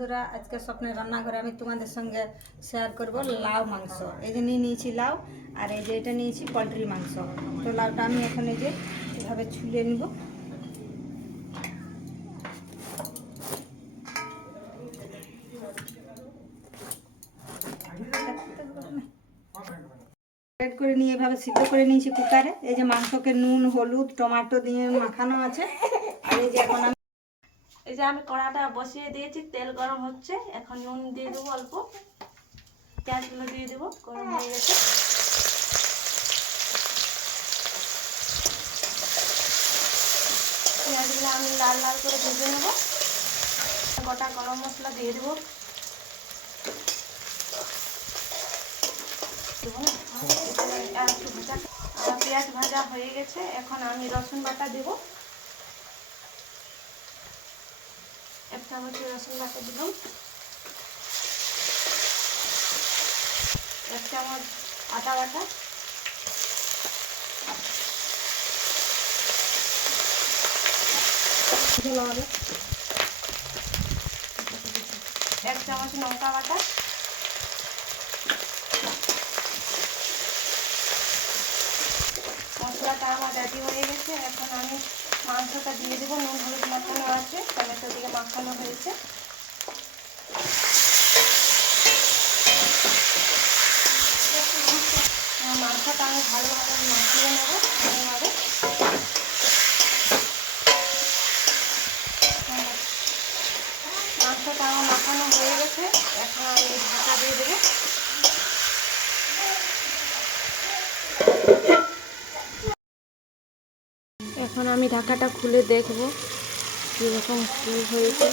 বন্ধুরা, আজকে স্বপ্নের রান্নাঘরে আমি তোমাদের সঙ্গে শেয়ার করব লাউ মাংস। এই যে নিয়েছি লাউ, আর এই যে এটা নিয়েছি পোলট্রি মাংস। তো লাউটা আমি এখন এই যে এভাবে ছুলে নিব। গ্রেড করে নিয়ে এভাবে সিদ্ধ করে নিয়েছি কুকারে। এই যে মাংসকে নুন, হলুদ, টমেটো দিয়ে মাখানো আছে। আর এই যে এখন আমি কড়াটা বসিয়ে দিয়েছি, তেল গরম হচ্ছে। এখন নুন দিয়ে দেবো অল্প, পেঁয়াজগুলো দিয়ে দেবো, গরম হয়ে গেছে। পেঁয়াজগুলো আমি লাল লাল করে ভেজে নেব। গোটা গরম মশলা দিয়ে দেবো। পেঁয়াজ ভাজা হয়ে গেছে, এখন আমি রসুন বাটা দেবো। 1 চামচ রসুন বাটা দিলাম। 1 চামচ আদা বাটা, 1 চামচ লঙ্কা বাটা, মশলাটা আমার রেডি হয়ে গেছে। এখন আমি মাংসটা দিয়ে দেবো। নুন হলুদ মাখানো আছে, টমেটো দিয়ে মাখানো হয়েছে। মাংসটা আমি ভালোভাবে মাখিয়ে নেবো। ভালোভাবে মাংসটা আমার মাখানো হয়ে গেছে। এখন আমি ঢাকা দিয়ে দেবো। এখন আমি ঢাকাটা খুলে দেখবো কীরকম কী হয়েছে।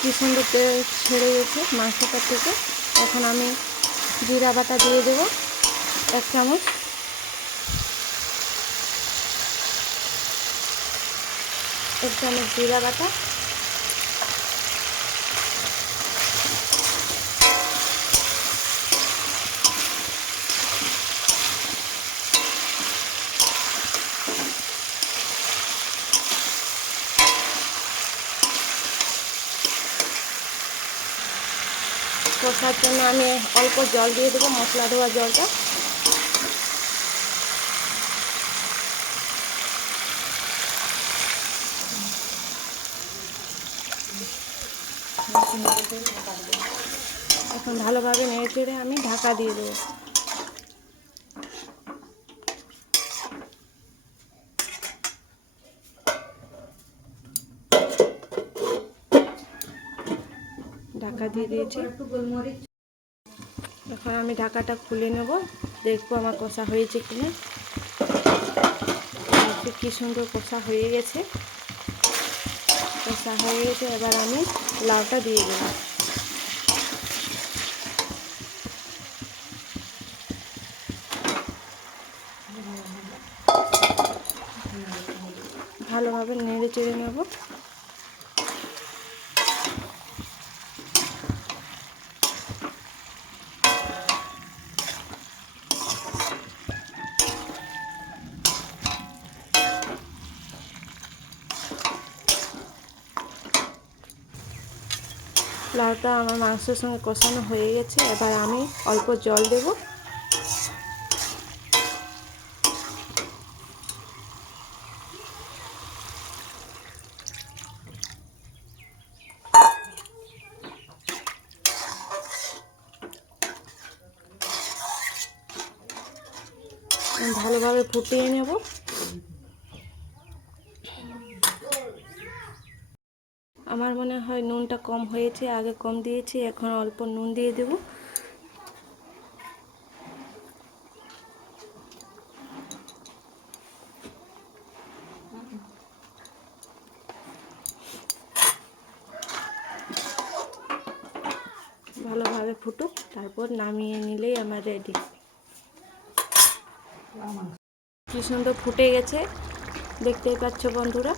কী সুন্দর তেল ছেড়ে গেছে মাংসটা থেকে। এখন আমি জিরা বাটা দিয়ে দেবো 1 চামচ। জিরা বাটা, কষার জন্য আমি অল্প জল দিয়ে দেবো, মশলা ধোয়া জলটা। এখন ভালোভাবে নেড়ে চেড়ে আমি ঢাকা দিয়ে দেবো। ঢাকা দিয়ে দিয়েছি। এখন আমি ঢাকাটা খুলে নেব, দেখবো আমার কষা হয়েছে কিনা। কি সুন্দর কষা হয়ে গেছে। এবার আমি লাউটা দিয়ে দেবো। ভালোভাবে নেড়ে চেড়ে নেব। লাউটা আমার মাংসের সঙ্গে কষানো হয়ে গেছে। এবার আমি অল্প জল দেব। ভালোভাবে ফুটিয়ে নেব। আমার মনে হয় নুনটা কম হয়েছে, আগে কম দিয়েছি, এখন অল্প নুন দিয়ে দেব। ভালোভাবে ফুটুক, তারপর নামিয়ে নিলেই আমার রেডি। কি সুন্দর ফুটে গেছে, দেখতেই পাচ্ছ বন্ধুরা।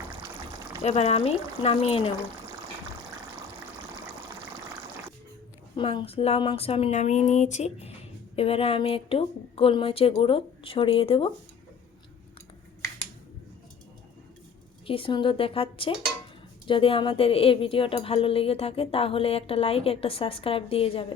এবার আমি নামিয়ে নেব। লাউ মাংস আমি নামিয়ে নিয়েছি। এবারে আমি একটু গোলমরিচের গুঁড়ো ছড়িয়ে দেব। কি সুন্দর দেখাচ্ছে। যদি আমাদের এই ভিডিওটা ভালো লেগে থাকে তাহলে একটা লাইক একটা সাবস্ক্রাইব দিয়ে যাবে।